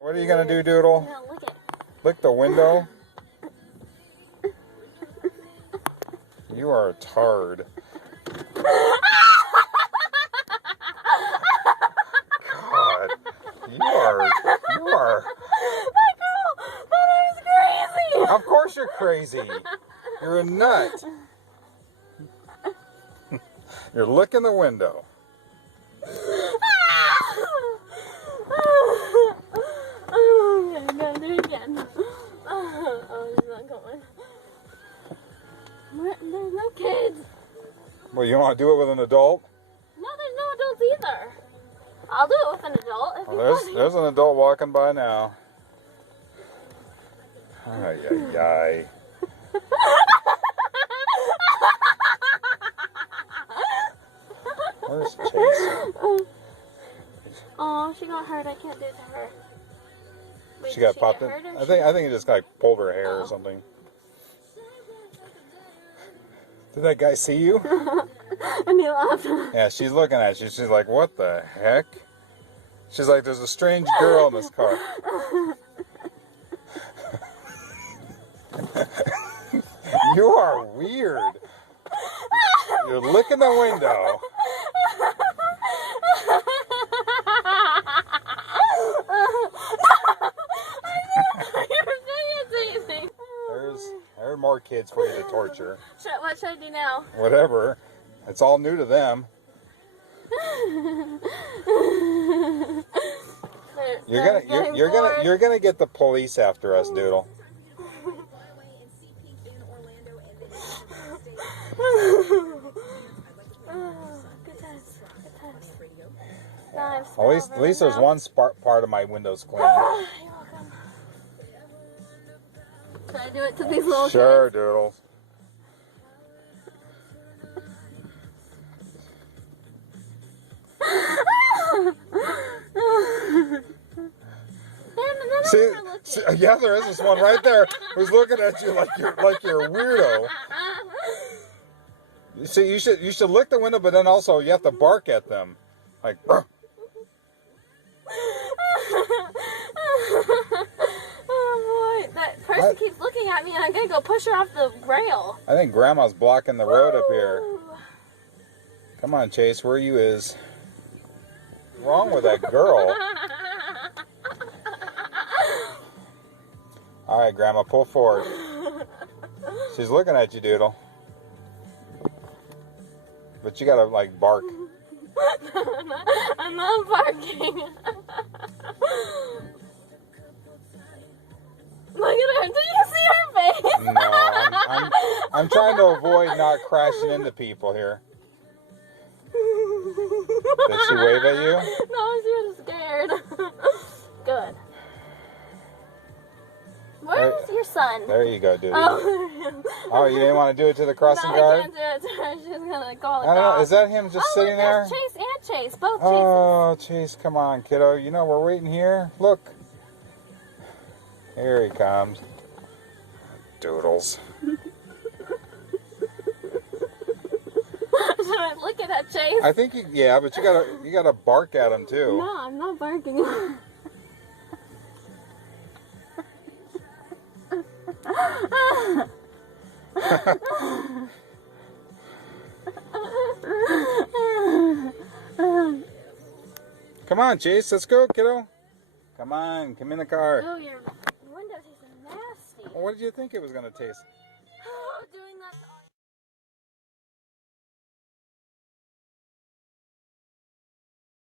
What are you gonna do, Doodle? No, look it. Lick the window? You are a tard. God, you are. My girl, that is crazy. Of course you're crazy. You're a nut. You're licking the window. Oh, okay, gotta do it again. Oh, he's not going. What? There's no kids. Well, you want to do it with an adult? No, there's no adults either. I'll do it with an adult. If Well, there's an adult walking by now. Ay, ay, ay. Where's Chase? Oh, she got hurt. I can't do it to her. Wait, She did got popped get in. hurt or I think it just like pulled her hair or Oh. something. Did that guy see you? And he laughed. Yeah, she's looking at you. She's like, what the heck? She's like, there's a strange girl in this car. You are weird. You're licking the window. There are more kids for you to torture. What should I do now? Whatever. It's all new to them. You're gonna get the police after us, Doodle. Good times. Good times. At least there's one part of my windows clean. You're welcome. Should I do it to these little Sure, kids? Doodle. See, yeah, there is this one right there who's looking at you like you're a weirdo. See, you should lick the window, but then also you have to bark at them, like. Ruh. Oh boy, that person keeps looking at me, and I'm gonna go push her off the rail. I think Grandma's blocking the road up here. Come on, Chase, where you is? What's wrong with that girl? All right, Grandma, pull forward. She's looking at you, Doodle. But you gotta, like, bark. I'm not barking. Look at her. Did you see her face? No, I'm trying to avoid not crashing into people here. Did she wave at you? No, she was scared. Good. Where's your son? There you go, dude. Oh, You didn't want to do it to the crossing no, guard? I can't do it to her. She's gonna call it I don't know. off. Is that him just sitting look, there? Chase and Chase, both Oh, Chase, come on, kiddo. You know we're waiting here. Look. Here he comes. Doodles. Should I look at that, Chase? I think yeah, but you gotta bark at him too. No, I'm not barking. Come on, Chase, let's go, kiddo. Come on, come in the car. Oh, your window tastes nasty. Well, what did you think it was gonna taste?